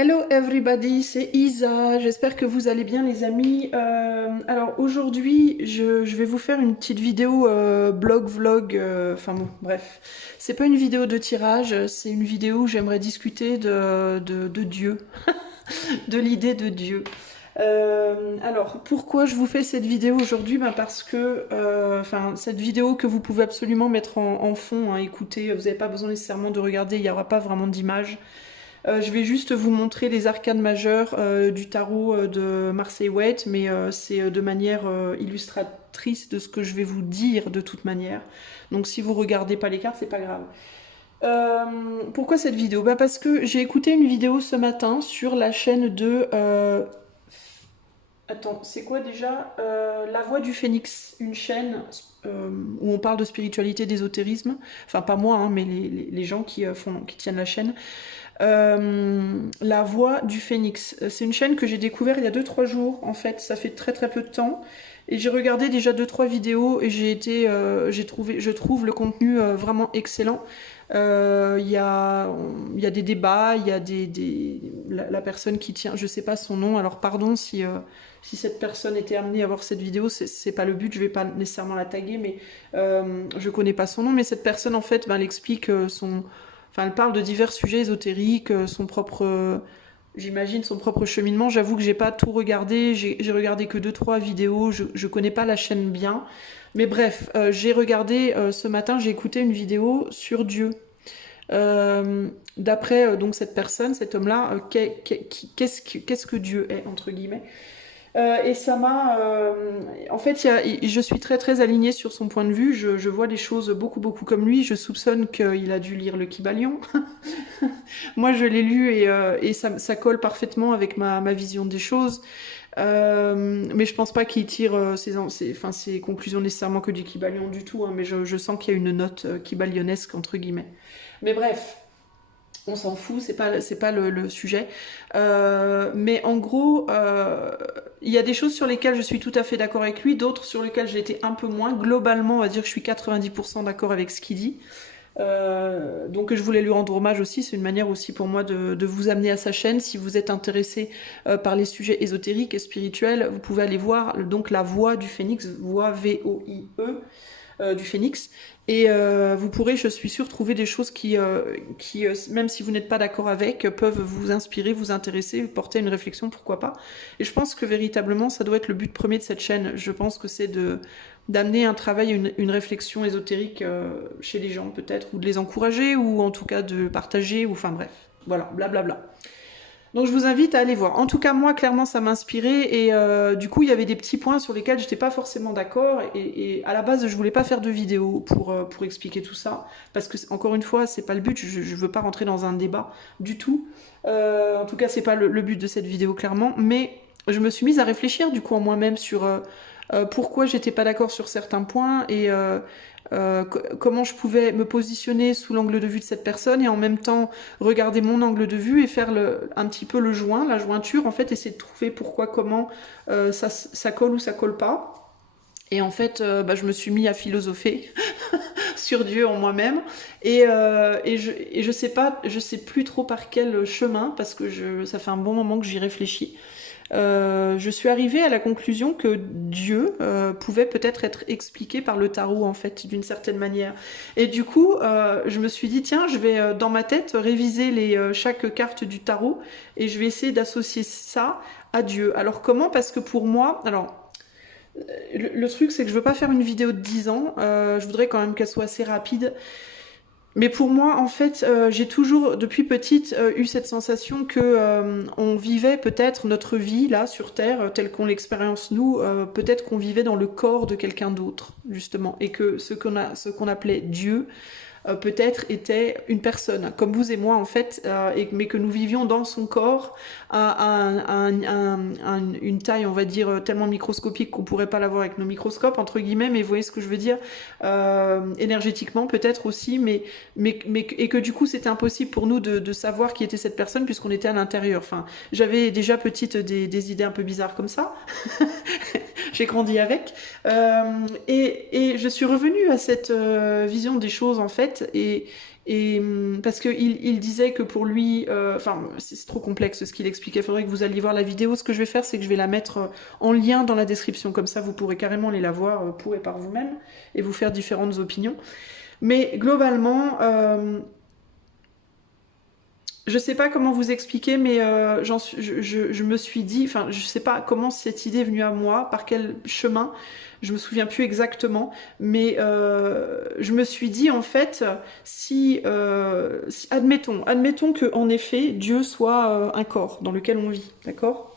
Hello everybody, c'est Isa, j'espère que vous allez bien les amis. Alors aujourd'hui je vais vous faire une petite vidéo blog vlog, enfin bon bref, c'est pas une vidéo de tirage, c'est une vidéo où j'aimerais discuter de Dieu, de l'idée de Dieu. Alors pourquoi je vous fais cette vidéo aujourd'hui? Parce que cette vidéo que vous pouvez absolument mettre en fond, hein, écoutez, vous n'avez pas besoin nécessairement de regarder, il n'y aura pas vraiment d'image. Je vais juste vous montrer les arcanes majeures du tarot de Marseille Waite, mais c'est de manière illustratrice de ce que je vais vous dire de toute manière. Donc si vous regardez pas les cartes, c'est pas grave. Pourquoi cette vidéo? Parce que j'ai écouté une vidéo ce matin sur la chaîne de... Attends, c'est quoi déjà? La Voix du Phénix, une chaîne où on parle de spiritualité, d'ésotérisme. Enfin, pas moi, hein, mais les gens qui tiennent la chaîne. La Voix du Phénix. C'est une chaîne que j'ai découvert il y a 2-3 jours, en fait, ça fait très très peu de temps. Et j'ai regardé déjà 2-3 vidéos et je trouve le contenu vraiment excellent. Il y a des débats, il y a la personne qui tient, je sais pas son nom, alors pardon si cette personne était amenée à voir cette vidéo, c'est pas le but, je vais pas nécessairement la taguer, mais je connais pas son nom, mais cette personne en fait, elle explique elle parle de divers sujets ésotériques, son propre, j'imagine son propre cheminement. J'avoue que j'ai pas tout regardé, j'ai regardé que 2-3 vidéos, je connais pas la chaîne bien. Mais bref, j'ai regardé ce matin, j'ai écouté une vidéo sur Dieu. D'après donc cette personne, cet homme-là, qu'est-ce que Dieu est, entre guillemets. Et ça m'a... en fait, je suis très très alignée sur son point de vue, je vois les choses beaucoup beaucoup comme lui, je soupçonne qu'il a dû lire le Kybalion. Moi je l'ai lu et ça colle parfaitement avec ma vision des choses. Mais je pense pas qu'il tire ses conclusions nécessairement que du Kybalion du tout, hein, mais je sens qu'il y a une note kybalionesque entre guillemets. Mais bref, on s'en fout, c'est pas le sujet. Mais en gros, il y a des choses sur lesquelles je suis tout à fait d'accord avec lui, d'autres sur lesquelles j'ai été un peu moins. Globalement, on va dire que je suis 90% d'accord avec ce qu'il dit. Donc je voulais lui rendre hommage aussi, c'est une manière aussi pour moi de vous amener à sa chaîne. Si vous êtes intéressé par les sujets ésotériques et spirituels, vous pouvez aller voir donc la Voix du Phénix, Voix V-O-I-E du Phénix. Et vous pourrez, je suis sûre, trouver des choses qui même si vous n'êtes pas d'accord avec, peuvent vous inspirer, vous intéresser, porter une réflexion, pourquoi pas. Et je pense que véritablement, ça doit être le but premier de cette chaîne. Je pense que c'est d'amener un travail, une réflexion ésotérique chez les gens peut-être, ou de les encourager, ou en tout cas de partager, ou enfin bref, voilà, blablabla. Donc je vous invite à aller voir. En tout cas, moi, clairement, ça m'a inspiré et du coup, il y avait des petits points sur lesquels j'étais pas forcément d'accord et à la base, je voulais pas faire de vidéo pour expliquer tout ça parce que, encore une fois, c'est pas le but, je veux pas rentrer dans un débat du tout. En tout cas, c'est pas le but de cette vidéo, clairement, mais je me suis mise à réfléchir du coup en moi-même sur pourquoi j'étais pas d'accord sur certains points et comment je pouvais me positionner sous l'angle de vue de cette personne et en même temps regarder mon angle de vue et faire un petit peu le joint, la jointure en fait, essayer de trouver pourquoi, comment ça colle ou ça colle pas. Et en fait, je me suis mis à philosopher sur Dieu en moi-même et je sais pas, je sais plus trop par quel chemin parce que ça fait un bon moment que j'y réfléchis. Je suis arrivée à la conclusion que Dieu pouvait peut-être être expliqué par le tarot en fait d'une certaine manière. Et du coup, je me suis dit tiens, je vais dans ma tête réviser chaque carte du tarot et je vais essayer d'associer ça à Dieu. Alors comment? Parce que pour moi, alors le truc c'est que je veux pas faire une vidéo de 10 ans, je voudrais quand même qu'elle soit assez rapide. Mais pour moi, en fait, j'ai toujours, depuis petite, eu cette sensation que on vivait peut-être notre vie là sur Terre, telle qu'on l'expérience nous, peut-être qu'on vivait dans le corps de quelqu'un d'autre, justement, et que ce qu'on appelait Dieu, peut-être était une personne, comme vous et moi en fait, mais que nous vivions dans son corps à une taille, on va dire, tellement microscopique qu'on pourrait pas l'avoir avec nos microscopes, entre guillemets, mais vous voyez ce que je veux dire, énergétiquement peut-être aussi, et que du coup c'était impossible pour nous de savoir qui était cette personne puisqu'on était à l'intérieur. Enfin, j'avais déjà petite des idées un peu bizarres comme ça. J'ai grandi avec. Et je suis revenue à cette vision des choses en fait. Et parce qu'il disait que pour lui, enfin c'est trop complexe ce qu'il expliquait, il faudrait que vous alliez voir la vidéo. Ce que je vais faire, c'est que je vais la mettre en lien dans la description, comme ça vous pourrez carrément aller la voir pour et par vous-même, et vous faire différentes opinions. Mais globalement, je sais pas comment vous expliquer, mais je me suis dit, enfin je sais pas comment cette idée est venue à moi, par quel chemin, je me souviens plus exactement, mais je me suis dit en fait, admettons que en effet Dieu soit un corps dans lequel on vit, d'accord?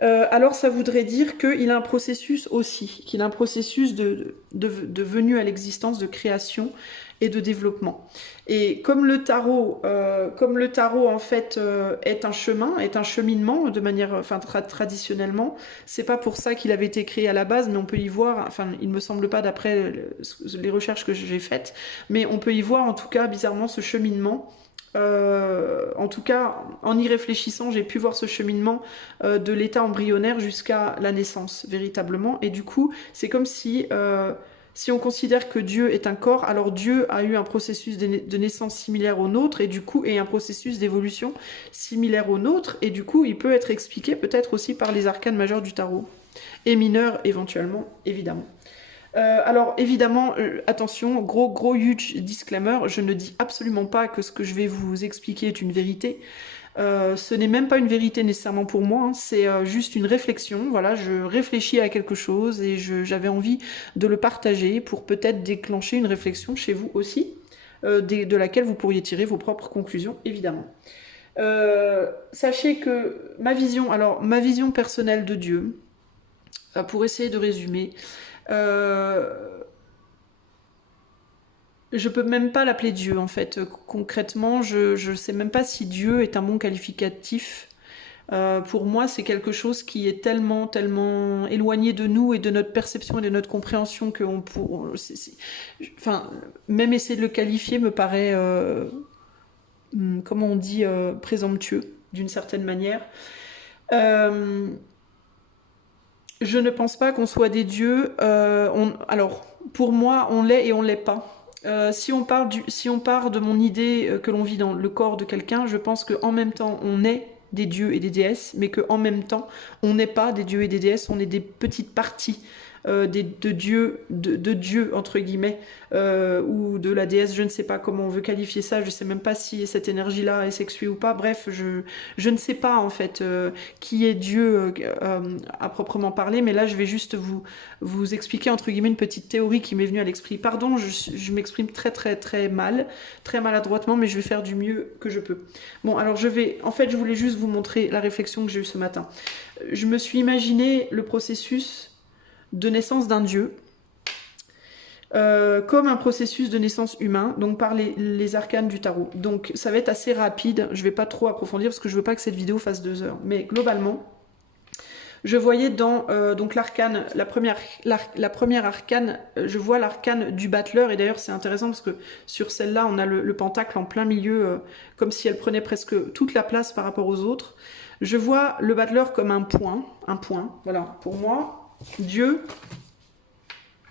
Alors ça voudrait dire qu'il a un processus aussi, qu'il a un processus de venue à l'existence, de création et de développement. Et comme le tarot en fait est un chemin, est un cheminement de manière, enfin traditionnellement, c'est pas pour ça qu'il avait été créé à la base, mais on peut y voir, enfin il me semble pas d'après les recherches que j'ai faites, mais on peut y voir en tout cas bizarrement ce cheminement. En tout cas, en y réfléchissant, j'ai pu voir ce cheminement de l'état embryonnaire jusqu'à la naissance, véritablement. Et du coup, c'est comme si on considère que Dieu est un corps, alors Dieu a eu un processus de naissance similaire au nôtre, et du coup, et un processus d'évolution similaire au nôtre, et du coup, il peut être expliqué peut-être aussi par les arcanes majeurs du tarot, et mineurs éventuellement, évidemment. Alors évidemment, attention, gros huge disclaimer, je ne dis absolument pas que ce que je vais vous expliquer est une vérité. Ce n'est même pas une vérité nécessairement pour moi, hein, c'est juste une réflexion. Voilà, je réfléchis à quelque chose et j'avais envie de le partager pour peut-être déclencher une réflexion chez vous aussi, de laquelle vous pourriez tirer vos propres conclusions, évidemment. Sachez que ma vision personnelle de Dieu, pour essayer de résumer, je peux même pas l'appeler Dieu en fait. Concrètement, je sais même pas si Dieu est un bon qualificatif. Pour moi, c'est quelque chose qui est tellement éloigné de nous et de notre perception et de notre compréhension que enfin, même essayer de le qualifier me paraît, comment on dit, présomptueux d'une certaine manière. Je ne pense pas qu'on soit des dieux. Alors, pour moi, on l'est et on l'est pas. Si on part de mon idée que l'on vit dans le corps de quelqu'un, je pense qu'en même temps, on est des dieux et des déesses, mais qu'en même temps, on n'est pas des dieux et des déesses, on est des petites parties de Dieu, entre guillemets, ou de la déesse, je ne sais pas comment on veut qualifier ça, je ne sais même pas si cette énergie-là est sexuée ou pas, bref, je ne sais pas en fait qui est Dieu à proprement parler, mais là je vais juste vous expliquer entre guillemets une petite théorie qui m'est venue à l'esprit. Pardon, je m'exprime très mal, très maladroitement, mais je vais faire du mieux que je peux. Bon, alors je voulais juste vous montrer la réflexion que j'ai eue ce matin. Je me suis imaginé le processus de naissance d'un dieu, comme un processus de naissance humain, donc par les arcanes du tarot. Donc ça va être assez rapide, je vais pas trop approfondir parce que je veux pas que cette vidéo fasse 2 heures. Mais globalement, je voyais dans donc l'arcane, la première arcane, je vois l'arcane du battleur, et d'ailleurs c'est intéressant parce que sur celle-là on a le pentacle en plein milieu, comme si elle prenait presque toute la place par rapport aux autres. Je vois le battleur comme un point, voilà, pour moi. Dieu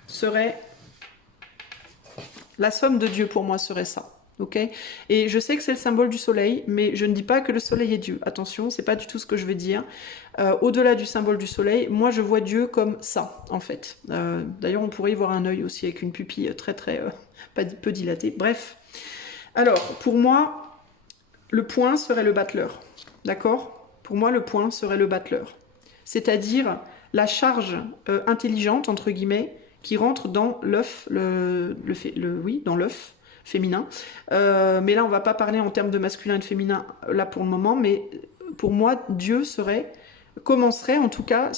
serait... La somme de Dieu pour moi serait ça. Ok ? Et je sais que c'est le symbole du soleil, mais je ne dis pas que le soleil est Dieu. Attention, c'est pas du tout ce que je vais dire. Au-delà du symbole du soleil, moi je vois Dieu comme ça, en fait. D'ailleurs, on pourrait y voir un œil aussi avec une pupille très peu dilatée. Bref. Alors, pour moi, le point serait le battleur. D'accord ? Pour moi, le point serait le battleur. C'est-à-dire la charge intelligente, entre guillemets, qui rentre dans l'œuf, dans l'œuf féminin. Mais là, on va pas parler en termes de masculin et de féminin, là pour le moment, mais pour moi, Dieu commencerait en tout cas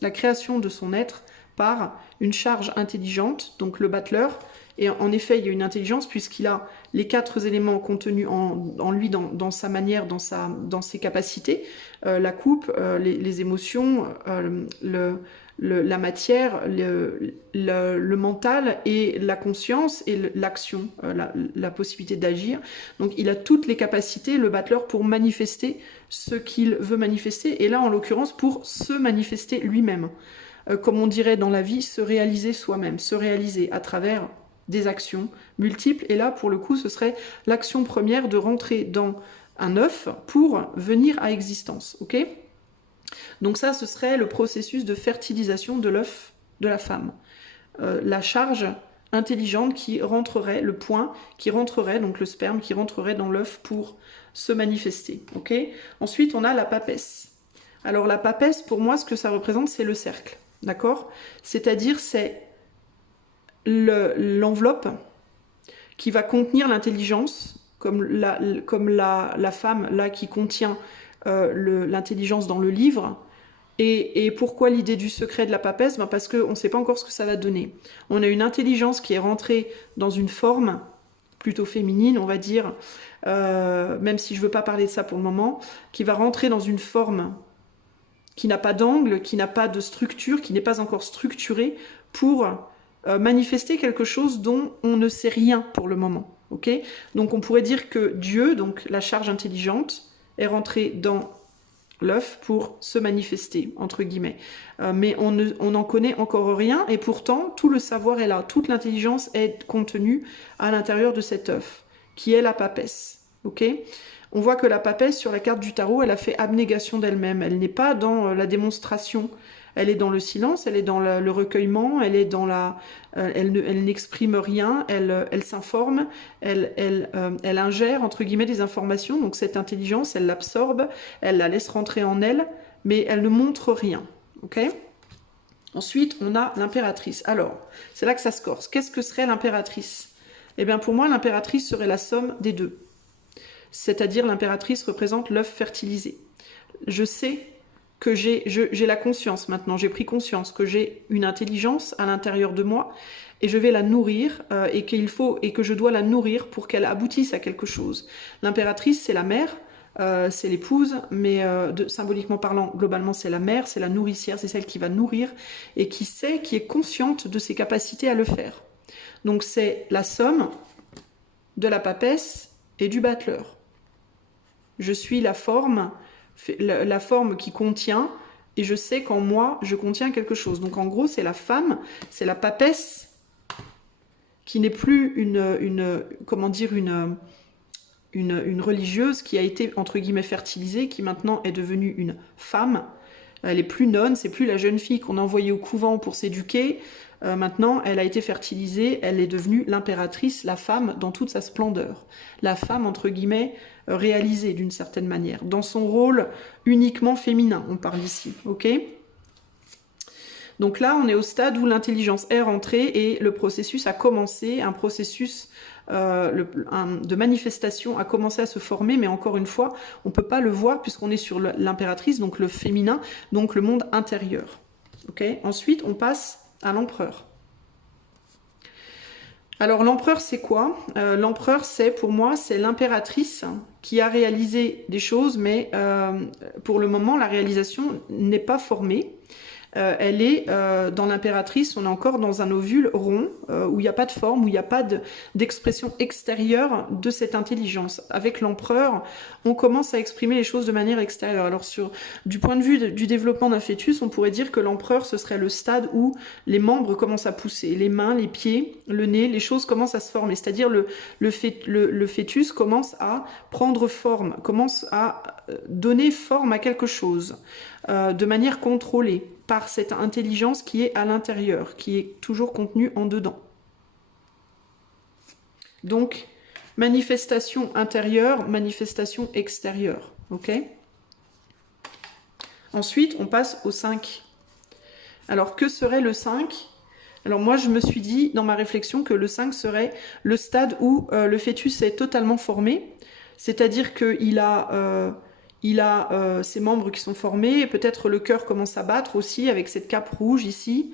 la création de son être par une charge intelligente, donc le battleur. Et en effet, il y a une intelligence puisqu'il a les 4 éléments contenus en lui, dans sa manière, dans ses capacités, la coupe, les émotions, la matière, le mental et la conscience et l'action, la possibilité d'agir. Donc il a toutes les capacités, le battleur, pour manifester ce qu'il veut manifester, et là en l'occurrence pour se manifester lui-même. Comme on dirait dans la vie, se réaliser soi-même, se réaliser à travers des actions multiples. Et là, pour le coup, ce serait l'action première de rentrer dans un œuf pour venir à existence. Ok ? Donc ça, ce serait le processus de fertilisation de l'œuf de la femme. La charge intelligente qui rentrerait, le point qui rentrerait, donc le sperme qui rentrerait dans l'œuf pour se manifester. Ok ? Ensuite, on a la papesse. Alors la papesse, pour moi, ce que ça représente, c'est le cercle. D'accord ? C'est-à-dire, c'est l'enveloppe qui va contenir l'intelligence, comme la femme là qui contient l'intelligence dans le livre. Et pourquoi l'idée du secret de la papesse ? Parce qu'on ne sait pas encore ce que ça va donner. On a une intelligence qui est rentrée dans une forme plutôt féminine, on va dire, même si je ne veux pas parler de ça pour le moment, qui va rentrer dans une forme qui n'a pas d'angle, qui n'a pas de structure, qui n'est pas encore structurée pour manifester quelque chose dont on ne sait rien pour le moment. Okay ? Donc on pourrait dire que Dieu, donc la charge intelligente, est rentrée dans l'œuf pour se manifester, entre guillemets. Mais on n'en connaît encore rien, et pourtant, tout le savoir est là. Toute l'intelligence est contenue à l'intérieur de cet œuf, qui est la papesse. Ok ? On voit que la papesse, sur la carte du tarot, elle a fait abnégation d'elle-même. Elle n'est pas dans la démonstration. Elle est dans le silence, elle est dans le recueillement, elle est dans elle n'exprime rien, elle s'informe, elle ingère, entre guillemets, des informations. Donc cette intelligence, elle l'absorbe, elle la laisse rentrer en elle, mais elle ne montre rien. Ok ? Ensuite, on a l'impératrice. Alors, c'est là que ça se corse. Qu'est-ce que serait l'impératrice ? Eh bien, pour moi, l'impératrice serait la somme des deux. C'est-à-dire, l'impératrice représente l'œuf fertilisé. Je sais que j'ai la conscience maintenant, j'ai pris conscience que j'ai une intelligence à l'intérieur de moi et je vais la nourrir et que je dois la nourrir pour qu'elle aboutisse à quelque chose. L'impératrice, c'est la mère, c'est l'épouse, mais symboliquement parlant, globalement, c'est la mère, c'est la nourricière, c'est celle qui va nourrir et qui est consciente de ses capacités à le faire. Donc c'est la somme de la papesse et du battleur. Je suis la forme qui contient, et je sais qu'en moi, je contiens quelque chose. Donc en gros, c'est la femme, c'est la papesse, qui n'est plus une religieuse qui a été, entre guillemets, fertilisée, qui maintenant est devenue une femme. Elle est plus nonne, c'est plus la jeune fille qu'on envoyait au couvent pour s'éduquer. Maintenant, elle a été fertilisée, elle est devenue l'impératrice, la femme dans toute sa splendeur. La femme, entre guillemets, réalisée d'une certaine manière, dans son rôle uniquement féminin, on parle ici, ok ? Donc là, on est au stade où l'intelligence est rentrée et le processus a commencé, un processus de manifestation a commencé à se former, mais encore une fois, on ne peut pas le voir puisqu'on est sur l'impératrice, donc le féminin, donc le monde intérieur. Ok ? Ensuite, on passe à l'empereur. Alors l'empereur, c'est quoi ? L'empereur, pour moi, c'est l'impératrice qui a réalisé des choses, mais pour le moment, la réalisation n'est pas formée. Elle est dans l'impératrice, on est encore dans un ovule rond, où il n'y a pas de forme, où il n'y a pas d'expression extérieure de cette intelligence. Avec l'empereur, on commence à exprimer les choses de manière extérieure. Alors du point de vue du développement d'un fœtus, on pourrait dire que l'empereur, ce serait le stade où les membres commencent à pousser, les mains, les pieds, le nez, les choses commencent à se former. C'est-à-dire le fœtus commence à prendre forme, commence à donner forme à quelque chose de manière contrôlée par cette intelligence qui est à l'intérieur, qui est toujours contenue en dedans. Donc, manifestation intérieure, manifestation extérieure. Ok ? Ensuite, on passe au 5. Alors, que serait le 5 ? Alors moi, je me suis dit, dans ma réflexion, que le 5 serait le stade où le fœtus est totalement formé, c'est-à-dire qu'il a... Il a ses membres qui sont formés, et peut-être le cœur commence à battre aussi avec cette cape rouge ici.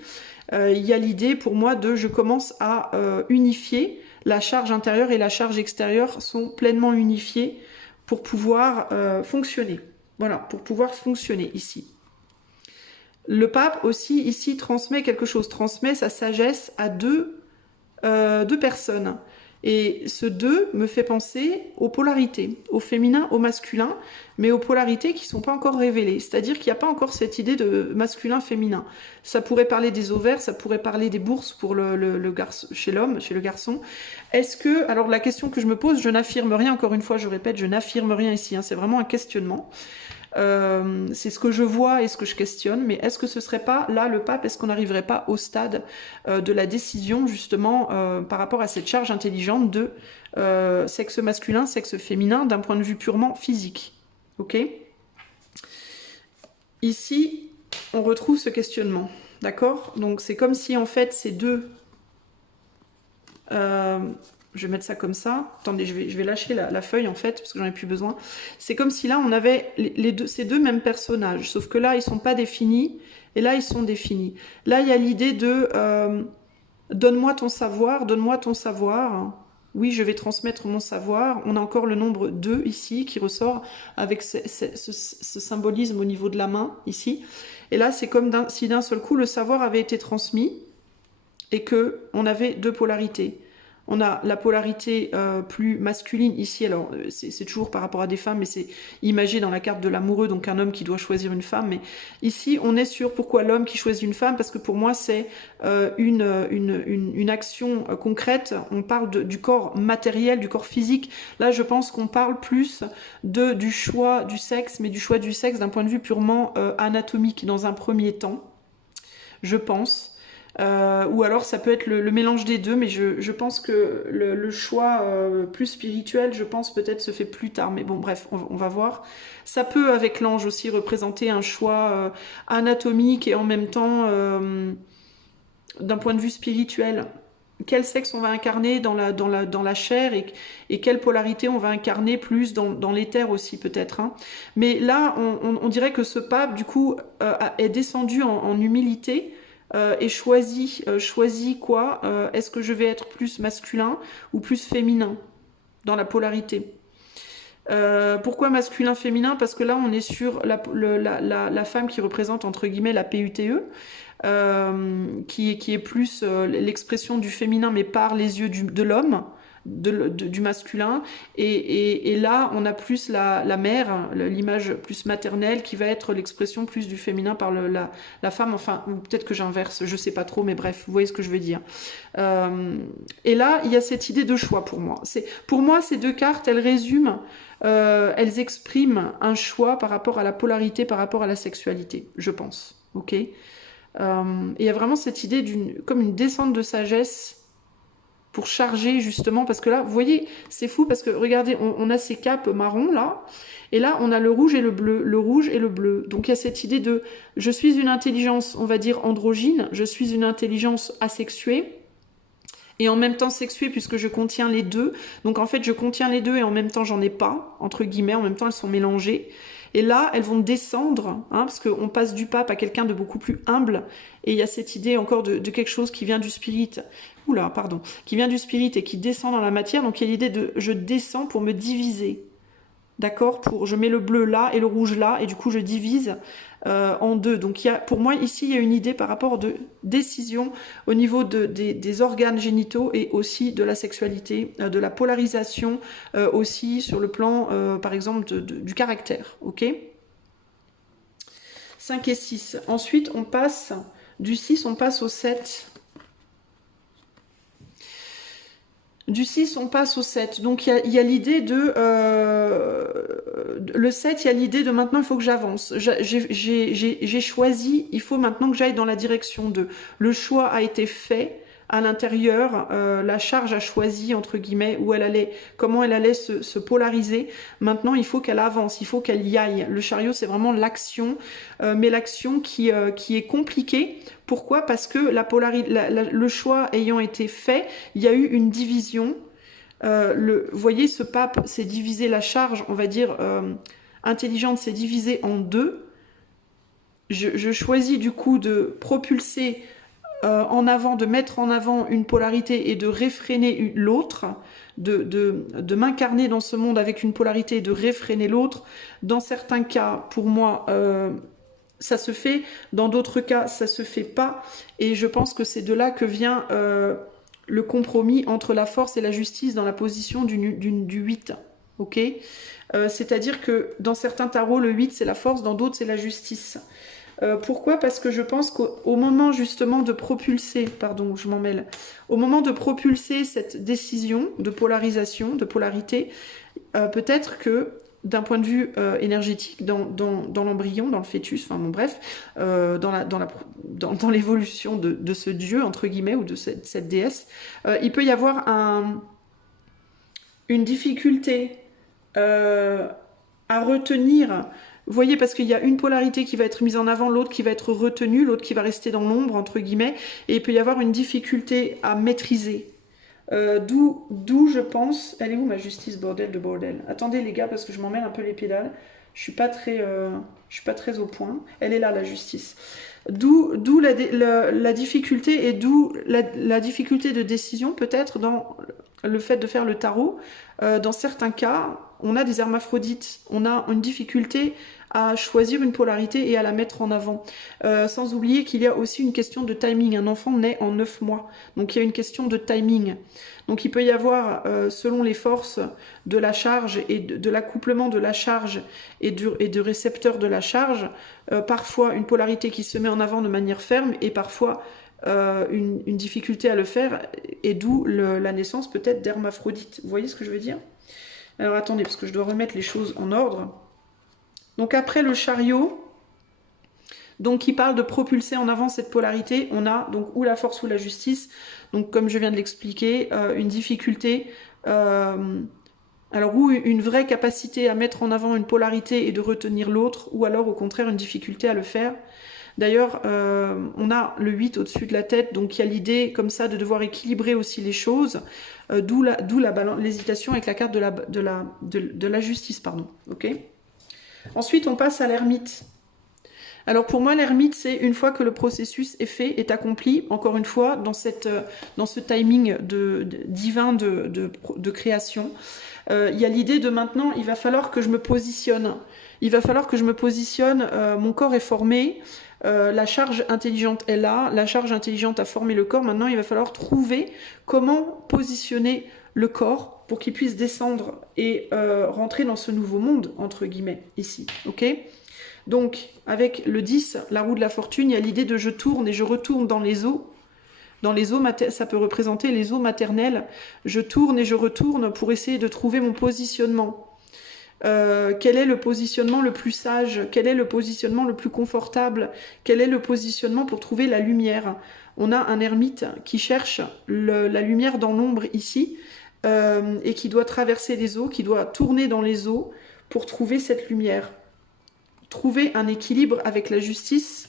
Il y a l'idée pour moi je commence à unifier, la charge intérieure et la charge extérieure sont pleinement unifiées pour pouvoir fonctionner. Voilà, pour pouvoir fonctionner ici. Le pape aussi ici transmet quelque chose, transmet sa sagesse à deux personnes. Et ce 2 me fait penser aux polarités, au féminin, au masculin, mais aux polarités qui ne sont pas encore révélées. C'est-à-dire qu'il n'y a pas encore cette idée de masculin-féminin. Ça pourrait parler des ovaires, ça pourrait parler des bourses pour le garçon, chez l'homme, chez le garçon. Est-ce que, alors la question que je me pose, je n'affirme rien, encore une fois, je répète, je n'affirme rien ici, hein, c'est vraiment un questionnement. C'est ce que je vois et ce que je questionne, mais est-ce que ce serait pas là le pape, est-ce qu'on n'arriverait pas au stade de la décision justement par rapport à cette charge intelligente de sexe masculin, sexe féminin d'un point de vue purement physique, ok? Ici, on retrouve ce questionnement, d'accord? Donc c'est comme si en fait ces deux... je vais mettre ça comme ça. Attendez, je vais lâcher la feuille en fait, parce que j'en ai plus besoin. C'est comme si là, on avait ces deux mêmes personnages, sauf que là, ils sont pas définis, et là, ils sont définis. Là, il y a l'idée de donne-moi ton savoir, donne-moi ton savoir. Oui, je vais transmettre mon savoir. On a encore le nombre 2 ici, qui ressort avec ce symbolisme au niveau de la main, ici. Et là, c'est comme si d'un seul coup, le savoir avait été transmis, et que on avait deux polarités. On a la polarité plus masculine ici, alors c'est toujours par rapport à des femmes, mais c'est imagé dans la carte de l'amoureux, donc un homme qui doit choisir une femme. Mais ici, on est sur pourquoi l'homme qui choisit une femme, parce que pour moi, c'est une action concrète. On parle du corps matériel, du corps physique. Là, je pense qu'on parle plus du choix du sexe, mais du choix du sexe d'un point de vue purement anatomique dans un premier temps, je pense. Ou alors ça peut être le mélange des deux, mais je pense que le choix plus spirituel, je pense peut-être se fait plus tard. Mais bon, bref, on va voir. Ça peut, avec l'ange aussi, représenter un choix anatomique et en même temps, d'un point de vue spirituel. Quel sexe on va incarner dans la chair et quelle polarité on va incarner plus dans l'éther aussi peut-être. Hein. Mais là, on dirait que ce pape, du coup, est descendu en humilité, et choisis quoi? Est-ce que je vais être plus masculin ou plus féminin dans la polarité? Pourquoi masculin-féminin? Parce que là, on est sur la femme qui représente, entre guillemets, la PUTE, qui est plus l'expression du féminin, mais par les yeux de l'homme, du masculin. Et là, on a plus la mère, l'image plus maternelle, qui va être l'expression plus du féminin par la femme. Enfin, ou peut-être que j'inverse, je sais pas trop, mais bref, vous voyez ce que je veux dire. Et là, il y a cette idée de choix pour moi. Pour moi, ces deux cartes, elles résument, elles expriment un choix par rapport à la polarité, par rapport à la sexualité, je pense. Ok. Et il y a vraiment cette idée comme une descente de sagesse pour charger justement, parce que là, vous voyez, c'est fou parce que regardez, on a ces capes marron là, et là on a le rouge et le bleu, le rouge et le bleu. Donc il y a cette idée de, je suis une intelligence, on va dire androgyne, je suis une intelligence asexuée, et en même temps sexuée puisque je contiens les deux. Donc en fait, je contiens les deux et en même temps j'en ai pas, entre guillemets, en même temps elles sont mélangées. Et là, elles vont descendre, hein, parce qu'on passe du pape à quelqu'un de beaucoup plus humble. Et il y a cette idée encore de quelque chose qui vient du spirit, qui vient du spirit et qui descend dans la matière. Donc il y a l'idée de je descends pour me diviser. D'accord? Je mets le bleu là et le rouge là, et du coup je divise en deux. Donc pour moi ici il y a une idée par rapport de décision au niveau des organes génitaux et aussi de la sexualité, de la polarisation aussi sur le plan par exemple du caractère. Ok? 5 et 6. Ensuite on passe du 6, on passe au 7. Du 6, on passe au 7. Donc, il y a l'idée de... le 7, il y a l'idée de maintenant, il faut que j'avance. J'ai choisi, il faut maintenant que j'aille dans la direction de... Le choix a été fait à l'intérieur, la charge a choisi, entre guillemets, comment elle allait se polariser. Maintenant, il faut qu'elle avance, il faut qu'elle y aille. Le chariot, c'est vraiment l'action, mais l'action qui est compliquée. Pourquoi? Parce que le choix ayant été fait, il y a eu une division. Vous voyez, ce pape s'est divisé, la charge, on va dire, intelligente, s'est divisée en deux. Je choisis du coup de propulser en avant, de mettre en avant une polarité et de réfréner l'autre, de m'incarner dans ce monde avec une polarité et de réfréner l'autre. Dans certains cas, pour moi, ça se fait, dans d'autres cas, ça se fait pas, et je pense que c'est de là que vient le compromis entre la force et la justice dans la position du 8. Ok, c'est-à-dire que dans certains tarots, le 8 c'est la force, dans d'autres c'est la justice. Pourquoi? Parce que je pense qu'au moment justement de propulser, pardon, je m'en mêle, au moment de propulser cette décision de polarisation, de polarité, peut-être que d'un point de vue énergétique, dans l'embryon, dans le fœtus, enfin bon bref, dans l'évolution de ce dieu, entre guillemets, ou de cette déesse, il peut y avoir une difficulté à retenir. Vous voyez, parce qu'il y a une polarité qui va être mise en avant, l'autre qui va être retenue, l'autre qui va rester dans l'ombre, entre guillemets, et il peut y avoir une difficulté à maîtriser. D'où je pense... Elle est où ma justice, bordel de bordel? Attendez les gars, parce que je m'en mêle un peu les pédales. Je suis pas très au point. Elle est là, la justice. D'où la difficulté, et d'où la difficulté de décision, peut-être, dans le fait de faire le tarot. Dans certains cas, on a des hermaphrodites. On a une difficulté à choisir une polarité et à la mettre en avant. Sans oublier qu'il y a aussi une question de timing. Un enfant naît en 9 mois. Donc il y a une question de timing. Donc il peut y avoir, selon les forces de la charge et de l'accouplement de la charge et du récepteur de la charge, parfois une polarité qui se met en avant de manière ferme et parfois une difficulté à le faire, et d'où la naissance peut-être d'hermaphrodites. Vous voyez ce que je veux dire? Alors attendez, parce que je dois remettre les choses en ordre. Donc après le chariot, donc qui parle de propulser en avant cette polarité, on a donc ou la force ou la justice. Donc comme je viens de l'expliquer, une difficulté, alors ou une vraie capacité à mettre en avant une polarité et de retenir l'autre, ou alors au contraire une difficulté à le faire. D'ailleurs, on a le 8 au-dessus de la tête, donc il y a l'idée comme ça de devoir équilibrer aussi les choses, d'où l'hésitation avec la carte de la justice, pardon. Ok. Ensuite, on passe à l'ermite. Alors pour moi, l'ermite, c'est une fois que le processus est fait, est accompli, encore une fois, dans ce timing divin de création, il y a l'idée de maintenant, il va falloir que je me positionne. Il va falloir que je me positionne, mon corps est formé, la charge intelligente est là, la charge intelligente a formé le corps, maintenant il va falloir trouver comment positionner le corps pour qu'il puisse descendre et rentrer dans ce nouveau monde, entre guillemets, ici, ok? Donc, avec le 10, la roue de la fortune, il y a l'idée de je tourne et je retourne dans les eaux. Dans les eaux, ça peut représenter les eaux maternelles. Je tourne et je retourne pour essayer de trouver mon positionnement. Quel est le positionnement le plus sage? Quel est le positionnement le plus confortable? Quel est le positionnement pour trouver la lumière? On a un ermite qui cherche la lumière dans l'ombre ici, et qui doit traverser les eaux, qui doit tourner dans les eaux pour trouver cette lumière. Trouver un équilibre avec la justice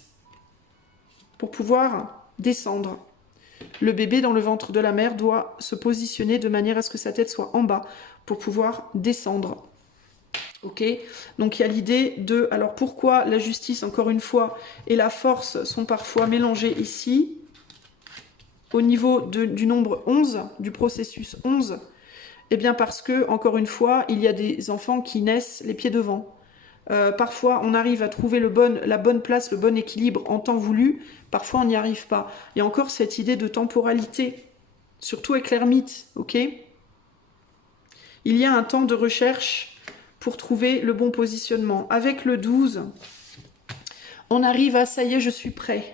pour pouvoir descendre. Le bébé dans le ventre de la mère doit se positionner de manière à ce que sa tête soit en bas pour pouvoir descendre. Ok, donc il y a l'idée de... Alors pourquoi la justice, encore une fois, et la force sont parfois mélangées ici, au niveau du nombre 11, du processus 11? Eh bien parce que, encore une fois, il y a des enfants qui naissent les pieds devant. Parfois, on arrive à trouver la bonne place, le bon équilibre en temps voulu. Parfois, on n'y arrive pas. Il y a encore cette idée de temporalité, surtout avec l'ermite, ok? Il y a un temps de recherche pour trouver le bon positionnement. Avec le 12, on arrive à « ça y est, je suis prêt ».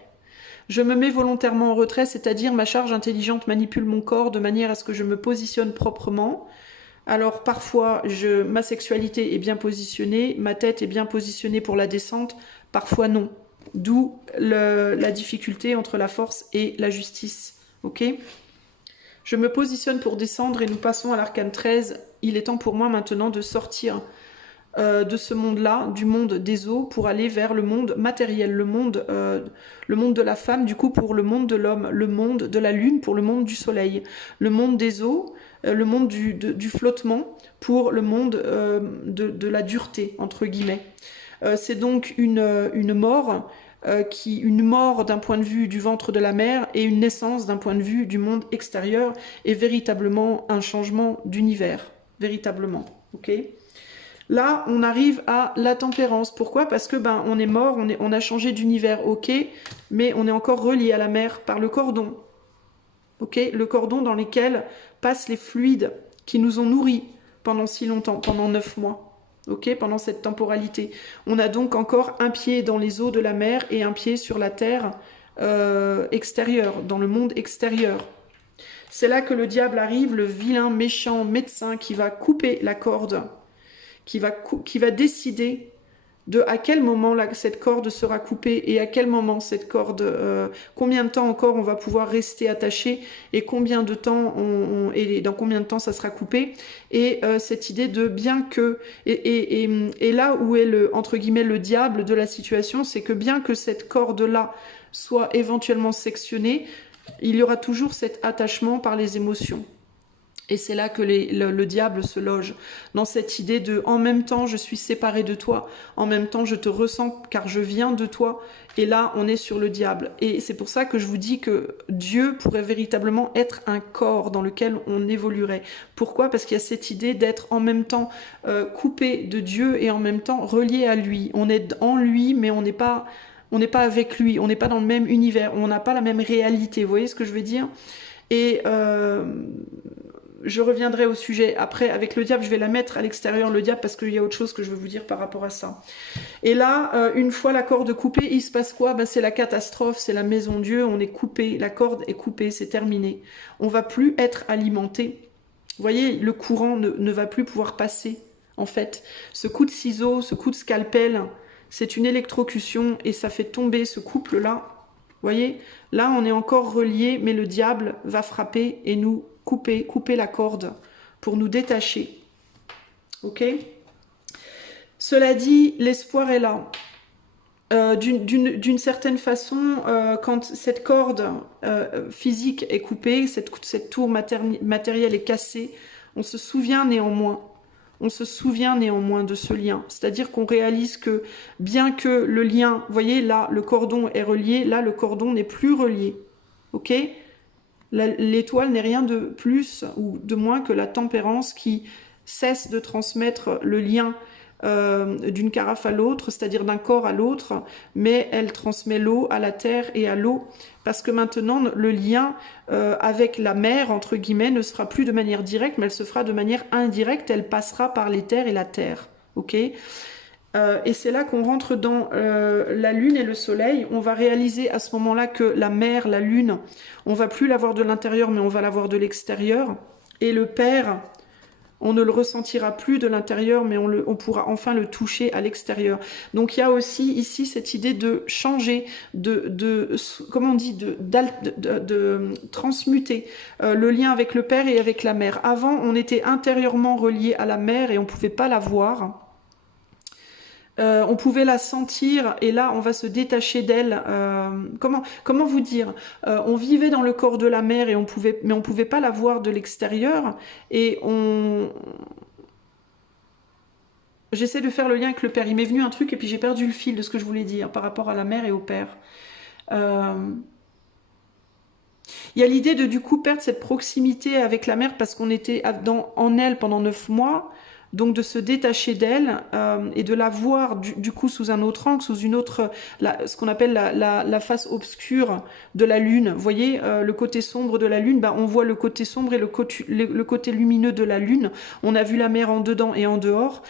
Je me mets volontairement en retrait, c'est-à-dire ma charge intelligente manipule mon corps de manière à ce que je me positionne proprement. Alors parfois, ma sexualité est bien positionnée, ma tête est bien positionnée pour la descente, parfois non. D'où la difficulté entre la force et la justice. Ok? Je me positionne pour descendre et nous passons à l'arcane 13. Il est temps pour moi maintenant de sortir de ce monde-là, du monde des eaux, pour aller vers le monde matériel, le monde de la femme, du coup pour le monde de l'homme, le monde de la lune pour le monde du soleil, le monde des eaux, le monde du flottement pour le monde de la dureté, entre guillemets. C'est donc une mort, une mort d'un point de vue du ventre de la mère et une naissance d'un point de vue du monde extérieur, et véritablement un changement d'univers, véritablement, ok? Là, on arrive à la tempérance. Pourquoi? Parce que on est mort, on a changé d'univers, ok, mais on est encore relié à la mer par le cordon. ok, le cordon dans lequel passent les fluides qui nous ont nourris pendant si longtemps, pendant 9 mois, ok, pendant cette temporalité. On a donc encore un pied dans les eaux de la mer et un pied sur la terre extérieure, dans le monde extérieur. C'est là que le diable arrive, le vilain, méchant médecin qui va couper la corde, qui va décider de à quel moment cette corde sera coupée et à quel moment cette corde, combien de temps encore on va pouvoir rester attaché et combien de temps et dans combien de temps ça sera coupé. Et cette idée de bien que et là où est le entre guillemets le diable de la situation, c'est que bien que cette corde là soit éventuellement sectionnée, il y aura toujours cet attachement par les émotions. Et c'est là que le diable se loge, dans cette idée de « en même temps je suis séparé de toi, en même temps je te ressens car je viens de toi ». Et là on est sur le diable. Et c'est pour ça que je vous dis que Dieu pourrait véritablement être un corps dans lequel on évoluerait. Pourquoi? Parce qu'il y a cette idée d'être en même temps coupé de Dieu et en même temps relié à lui. On est en lui mais on n'est pas avec lui, on n'est pas dans le même univers, on n'a pas la même réalité. Vous voyez ce que je veux dire? Et je reviendrai au sujet après avec le diable, je vais la mettre à l'extérieur, le diable, parce qu'il y a autre chose que je veux vous dire par rapport à ça. Et là, une fois la corde coupée, il se passe quoi? Ben, c'est la catastrophe, c'est la maison Dieu, on est coupé, la corde est coupée, c'est terminé. On va plus être alimenté. Vous voyez, le courant ne va plus pouvoir passer, en fait. Ce coup de ciseau, ce coup de scalpel, c'est une électrocution et ça fait tomber ce couple-là. Vous voyez, là, on est encore reliés, mais le diable va frapper et nous couper la corde pour nous détacher. Ok? Cela dit, l'espoir est là. D'une certaine façon, quand cette corde physique est coupée, cette tour matérielle est cassée, on se souvient néanmoins. On se souvient néanmoins de ce lien. C'est-à-dire qu'on réalise que bien que le lien, vous voyez, là, le cordon est relié, là, le cordon n'est plus relié. Ok? L'étoile n'est rien de plus ou de moins que la tempérance qui cesse de transmettre le lien d'une carafe à l'autre, c'est-à-dire d'un corps à l'autre, mais elle transmet l'eau à la terre et à l'eau, parce que maintenant le lien avec la mer, entre guillemets, ne se fera plus de manière directe, mais elle se fera de manière indirecte, elle passera par les terres et la terre. Ok? Et c'est là qu'on rentre dans la lune et le soleil. On va réaliser à ce moment-là que la mer, la lune, on va plus la voir de l'intérieur, mais on va la voir de l'extérieur. Et le père, on ne le ressentira plus de l'intérieur, mais on pourra enfin le toucher à l'extérieur. Donc il y a aussi ici cette idée de changer, comment on dit, de transmuter le lien avec le père et avec la mère. Avant, on était intérieurement relié à la mère et on ne pouvait pas la voir. On pouvait la sentir et là on va se détacher d'elle. Comment vous dire, on vivait dans le corps de la mère et mais on pouvait pas la voir de l'extérieur et j'essaie de faire le lien avec le père. Il m'est venu un truc et puis j'ai perdu le fil de ce que je voulais dire par rapport à la mère et au père. Il y a l'idée de du coup perdre cette proximité avec la mère parce qu'on était en elle pendant 9 mois. Donc de se détacher d'elle et de la voir du coup sous un autre angle, sous une autre, ce qu'on appelle la face obscure de la lune. Vous voyez, le côté sombre de la lune, bah, on voit le côté sombre et le côté lumineux de la lune. On a vu la mer en dedans et en dehors.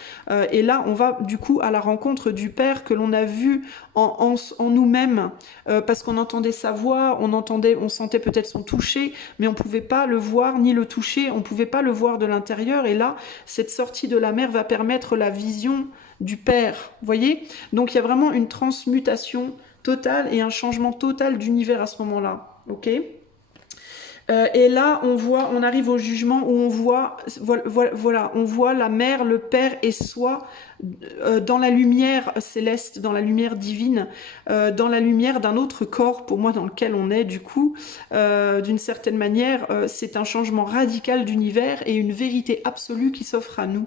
Et là, on va du coup à la rencontre du Père que l'on a vu en nous-mêmes parce qu'on entendait sa voix, on sentait peut-être son toucher, mais on pouvait pas le voir ni le toucher, on pouvait pas le voir de l'intérieur. Et là, cette sortie de la mer va permettre la vision du Père, vous voyez? Donc il y a vraiment une transmutation totale et un changement total d'univers à ce moment-là, ok? Et là, on arrive au jugement où on voit, voilà, on voit la mère, le père et soi dans la lumière céleste, dans la lumière divine, dans la lumière d'un autre corps, pour moi, dans lequel on est, du coup, d'une certaine manière, c'est un changement radical d'univers et une vérité absolue qui s'offre à nous.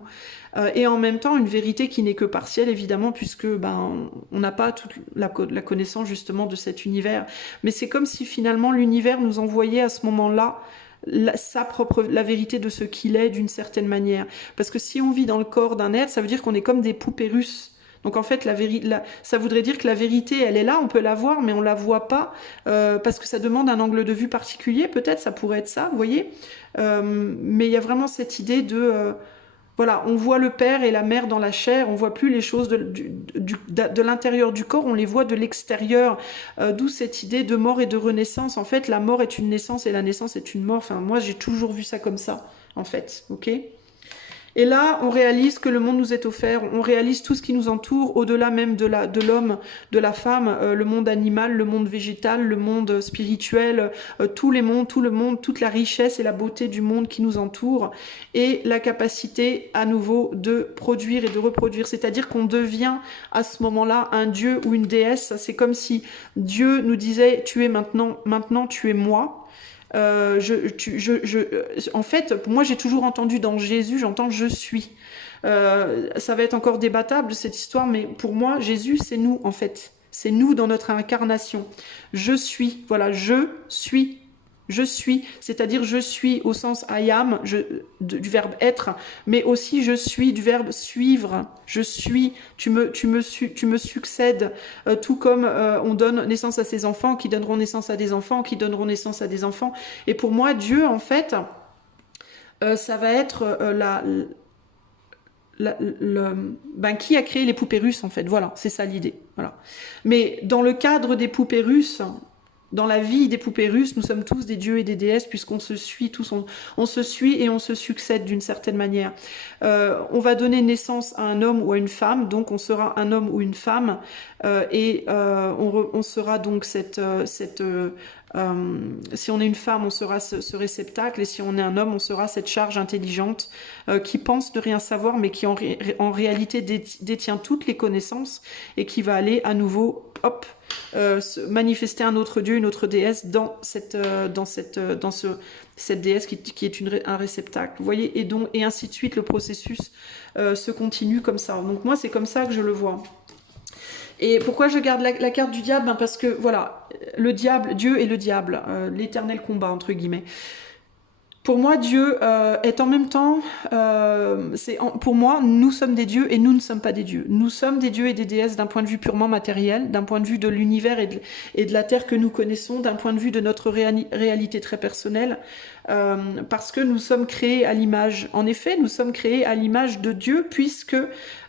Et en même temps, une vérité qui n'est que partielle, évidemment, puisque on n'a pas toute la connaissance, justement, de cet univers. Mais c'est comme si, finalement, l'univers nous envoyait à ce moment-là la vérité de ce qu'il est, d'une certaine manière. Parce que si on vit dans le corps d'un être, ça veut dire qu'on est comme des poupées russes. Donc en fait, ça voudrait dire que la vérité, elle est là, on peut la voir, mais on la voit pas parce que ça demande un angle de vue particulier. Peut-être, ça pourrait être ça, vous voyez. Mais il y a vraiment cette idée de voilà, on voit le père et la mère dans la chair, on voit plus les choses de l'intérieur du corps, on les voit de l'extérieur. D'où cette idée de mort et de renaissance. En fait, la mort est une naissance et la naissance est une mort. Enfin, moi, j'ai toujours vu ça comme ça, en fait. Ok ? Et là, on réalise que le monde nous est offert, on réalise tout ce qui nous entoure, au-delà même de l'homme, de la femme, le monde animal, le monde végétal, le monde spirituel, tous les mondes, tout le monde, toute la richesse et la beauté du monde qui nous entoure, et la capacité à nouveau de produire et de reproduire. C'est-à-dire qu'on devient à ce moment-là un dieu ou une déesse. C'est comme si Dieu nous disait, tu es maintenant tu es moi. En fait, pour moi, j'ai toujours entendu dans Jésus, j'entends je suis. Ça va être encore débattable cette histoire, mais pour moi, Jésus, c'est nous en fait. C'est nous dans notre incarnation. Je suis, voilà, je suis. Je suis, c'est-à-dire je suis au sens I am, du verbe être, mais aussi je suis du verbe suivre. Je suis, tu me succèdes, tout comme on donne naissance à ses enfants, qui donneront naissance à des enfants, qui donneront naissance à des enfants. Et pour moi, Dieu, en fait, ça va être qui a créé les poupées russes, en fait. Voilà, c'est ça l'idée. Voilà. Mais dans le cadre des poupées russes, dans la vie des poupées russes, nous sommes tous des dieux et des déesses puisqu'on se suit tous, on se suit et on se succède d'une certaine manière. On va donner naissance à un homme ou à une femme, donc on sera un homme ou une femme on sera donc si on est une femme, on sera ce réceptacle, et si on est un homme, on sera cette charge intelligente qui pense ne rien savoir, mais qui en réalité détient toutes les connaissances et qui va aller à nouveau, hop, manifester un autre dieu, une autre déesse dans cette déesse qui est un réceptacle. Vous voyez, et ainsi de suite, le processus se continue comme ça. Donc moi, c'est comme ça que je le vois. Et pourquoi je garde la carte du diable? Parce que voilà, le diable, Dieu et le diable, l'éternel combat entre guillemets. Pour moi, Dieu est en même temps, pour moi, nous sommes des dieux et nous ne sommes pas des dieux. Nous sommes des dieux et des déesses d'un point de vue purement matériel, d'un point de vue de l'univers et de la terre que nous connaissons, d'un point de vue de notre réalité très personnelle, parce que nous sommes créés à l'image. En effet, nous sommes créés à l'image de Dieu, puisque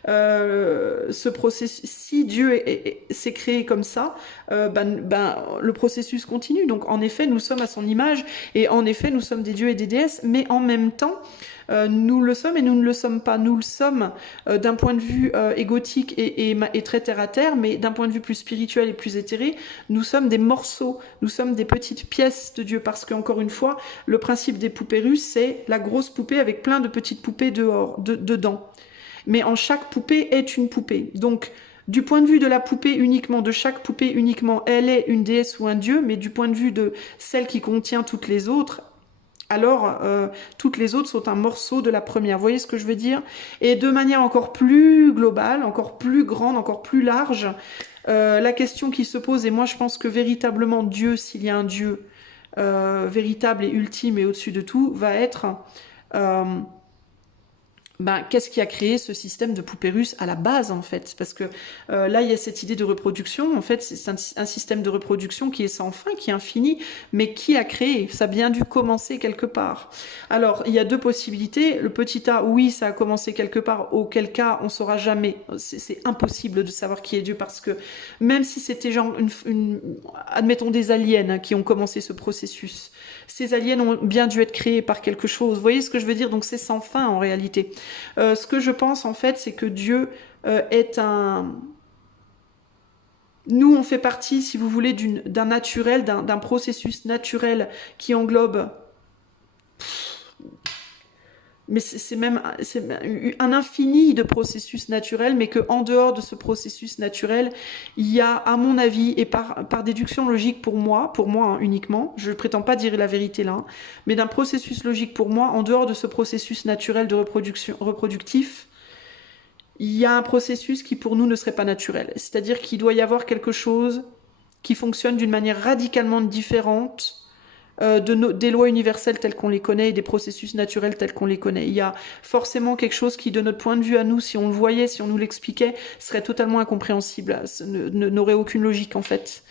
ce processus, si Dieu s'est créé comme ça, le processus continue. Donc, en effet, nous sommes à son image, et en effet, nous sommes des dieux et des déesses, mais en même temps, nous le sommes et nous ne le sommes pas. Nous le sommes d'un point de vue égotique et très terre à terre, mais d'un point de vue plus spirituel et plus éthéré, nous sommes des morceaux, nous sommes des petites pièces de Dieu, parce qu'encore une fois, le principe des poupées russes, c'est la grosse poupée avec plein de petites poupées dedans. Mais en chaque poupée est une poupée. Donc, du point de vue de la poupée uniquement, de chaque poupée uniquement, elle est une déesse ou un dieu, mais du point de vue de celle qui contient toutes les autres, alors toutes les autres sont un morceau de la première. Vous voyez ce que je veux dire? Et de manière encore plus globale, encore plus grande, encore plus large, la question qui se pose, et moi je pense que véritablement Dieu, s'il y a un Dieu véritable et ultime et au-dessus de tout, va être... qu'est-ce qui a créé ce système de poupées russes à la base, en fait? Parce que là, il y a cette idée de reproduction. En fait, c'est un système de reproduction qui est sans fin, qui est infini, mais qui a créé? Ça a bien dû commencer quelque part. Alors, il y a deux possibilités. Le petit A, oui, ça a commencé quelque part, auquel cas, on saura jamais. C'est impossible de savoir qui est Dieu, parce que même si c'était genre admettons des aliens qui ont commencé ce processus, ces aliens ont bien dû être créés par quelque chose. Vous voyez ce que je veux dire? Donc c'est sans fin en réalité. Ce que je pense en fait, c'est que Dieu est un... Nous, on fait partie, si vous voulez, d'un naturel, d'un processus naturel qui englobe... Mais c'est même un infini de processus naturels, mais qu'en dehors de ce processus naturel, il y a, à mon avis, et par déduction logique pour moi uniquement, je ne prétends pas dire la vérité là, mais d'un processus logique pour moi, en dehors de ce processus naturel de reproductif, il y a un processus qui pour nous ne serait pas naturel. C'est-à-dire qu'il doit y avoir quelque chose qui fonctionne d'une manière radicalement différente des lois universelles telles qu'on les connaît et des processus naturels tels qu'on les connaît. Il y a forcément quelque chose qui, de notre point de vue à nous, si on le voyait, si on nous l'expliquait, serait totalement incompréhensible, n'aurait aucune logique en fait.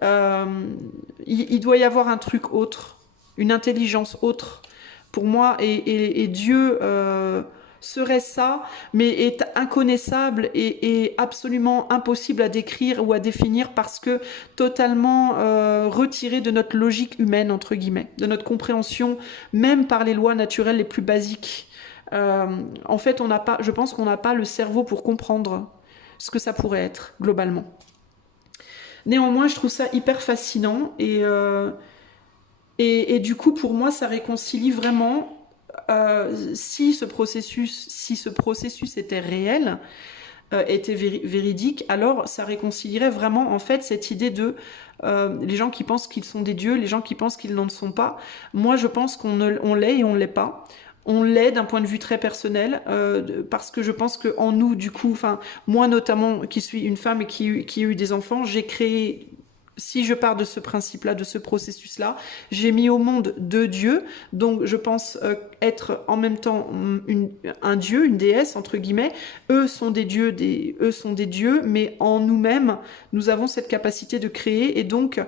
Il doit y avoir un truc autre, une intelligence autre pour moi, et Dieu serait ça, mais est inconnaissable et absolument impossible à décrire ou à définir parce que totalement retiré de notre logique humaine, entre guillemets, de notre compréhension, même par les lois naturelles les plus basiques. En fait, je pense qu'on n'a pas le cerveau pour comprendre ce que ça pourrait être, globalement. Néanmoins, je trouve ça hyper fascinant et du coup, pour moi, ça réconcilie vraiment si ce processus était réel, était véridique, alors ça réconcilierait vraiment en fait cette idée de les gens qui pensent qu'ils sont des dieux, les gens qui pensent qu'ils n'en sont pas. Moi, je pense on l'est et on ne l'est pas. On l'est d'un point de vue très personnel, parce que je pense qu'en nous, du coup, enfin, moi notamment, qui suis une femme et qui a eu des enfants, j'ai créé, si je pars de ce principe-là, de ce processus-là, j'ai mis au monde deux dieux, donc je pense être en même temps un dieu, une déesse, entre guillemets. Eux sont des dieux, mais en nous-mêmes, nous avons cette capacité de créer, et donc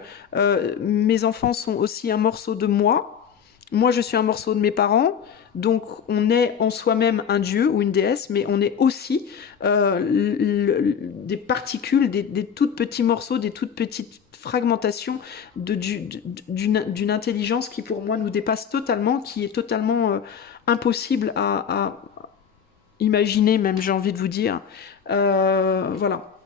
mes enfants sont aussi un morceau de moi. Moi, je suis un morceau de mes parents. Donc on est en soi-même un dieu ou une déesse, mais on est aussi des particules, des tout petits morceaux, des toutes petites fragmentations d'une intelligence qui pour moi nous dépasse totalement, qui est totalement impossible à imaginer, même j'ai envie de vous dire. Voilà.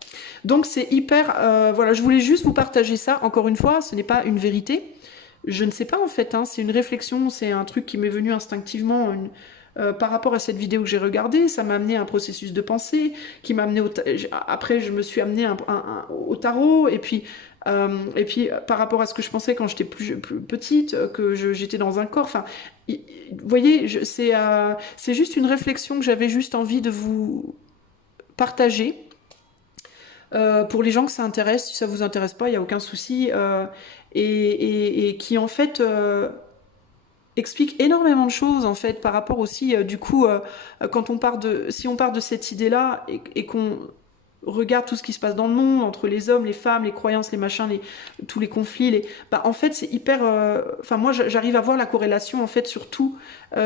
Donc c'est hyper... voilà, je voulais juste vous partager ça. Encore une fois, ce n'est pas une vérité. Je ne sais pas en fait, hein, c'est une réflexion, c'est un truc qui m'est venu instinctivement par rapport à cette vidéo que j'ai regardée. Ça m'a amené à un processus de pensée qui m'a amené après je me suis amenée au tarot, et puis par rapport à ce que je pensais quand j'étais plus petite, que j'étais dans un corps, enfin vous voyez, c'est juste une réflexion que j'avais juste envie de vous partager. Pour les gens que ça intéresse, si ça vous intéresse pas, il n'y a aucun souci, et qui en fait explique énormément de choses en fait par rapport aussi du coup quand si on part de cette idée-là et qu'on regarde tout ce qui se passe dans le monde entre les hommes, les femmes, les croyances, les machins, tous les conflits, bah en fait c'est hyper, enfin moi j'arrive à voir la corrélation en fait sur tout,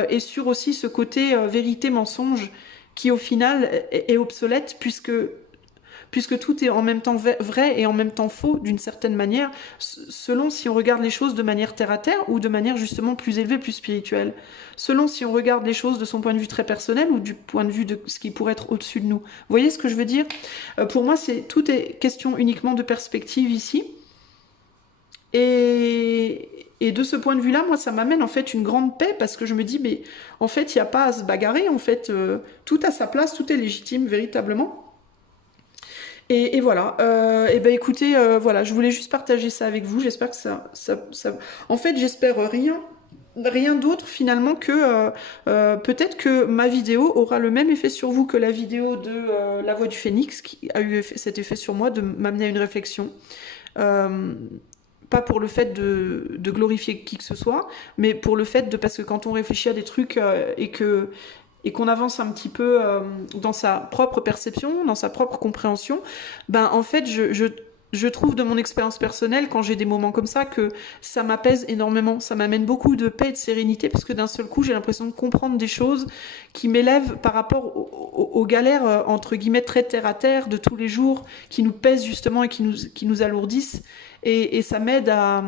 et sur aussi ce côté vérité mensonge qui au final est obsolète puisque tout est en même temps vrai et en même temps faux d'une certaine manière, selon si on regarde les choses de manière terre à terre ou de manière justement plus élevée, plus spirituelle. Selon si on regarde les choses de son point de vue très personnel ou du point de vue de ce qui pourrait être au-dessus de nous. Vous voyez ce que je veux dire ? Pour moi, tout est question uniquement de perspective ici. Et de ce point de vue-là, moi, ça m'amène en fait une grande paix parce que je me dis, mais en fait, il n'y a pas à se bagarrer, en fait, tout a sa place, tout est légitime, véritablement. Et voilà, et ben écoutez, voilà, je voulais juste partager ça avec vous. J'espère que ça... En fait, j'espère rien d'autre finalement que peut-être que ma vidéo aura le même effet sur vous que la vidéo de La Voix du Phénix, qui a eu cet effet sur moi, de m'amener à une réflexion. Pas pour le fait de glorifier qui que ce soit, mais pour le fait parce que quand on réfléchit à des trucs et qu'on avance un petit peu dans sa propre perception, dans sa propre compréhension, ben en fait je trouve de mon expérience personnelle, quand j'ai des moments comme ça, que ça m'apaise énormément, ça m'amène beaucoup de paix et de sérénité, parce que d'un seul coup j'ai l'impression de comprendre des choses qui m'élèvent par rapport aux galères entre guillemets très terre à terre de tous les jours, qui nous pèsent justement et qui nous alourdissent, et ça m'aide à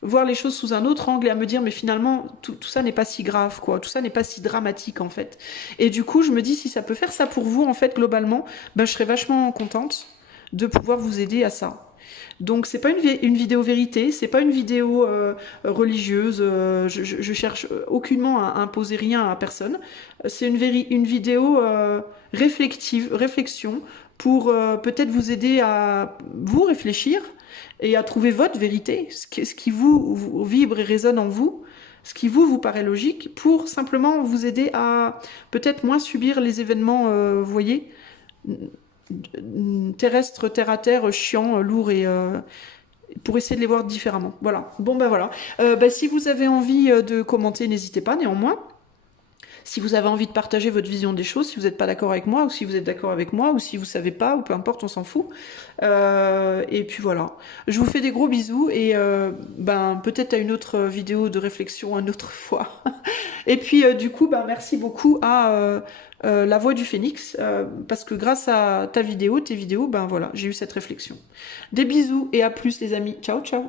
voir les choses sous un autre angle et à me dire mais finalement tout ça n'est pas si grave, quoi, tout ça n'est pas si dramatique en fait. Et du coup je me dis, si ça peut faire ça pour vous en fait globalement, ben je serais vachement contente de pouvoir vous aider à ça. Donc c'est pas une vidéo vérité, c'est pas une vidéo religieuse, je cherche aucunement à imposer rien à personne. C'est une vidéo réflexion pour peut-être vous aider à vous réfléchir et à trouver votre vérité, ce qui vous vibre et résonne en vous, ce qui vous paraît logique, pour simplement vous aider à peut-être moins subir les événements, vous voyez, terrestres, terre à terre, chiants, lourds pour essayer de les voir différemment. Voilà. Bon, ben voilà. Si vous avez envie de commenter, n'hésitez pas néanmoins. Si vous avez envie de partager votre vision des choses, si vous n'êtes pas d'accord avec moi, ou si vous êtes d'accord avec moi, ou si vous savez pas, ou peu importe, on s'en fout. Et puis voilà. Je vous fais des gros bisous et peut-être à une autre vidéo de réflexion une autre fois. Et puis du coup, merci beaucoup à La Voix du Phénix, parce que grâce à tes vidéos, voilà, j'ai eu cette réflexion. Des bisous et à plus les amis. Ciao, ciao.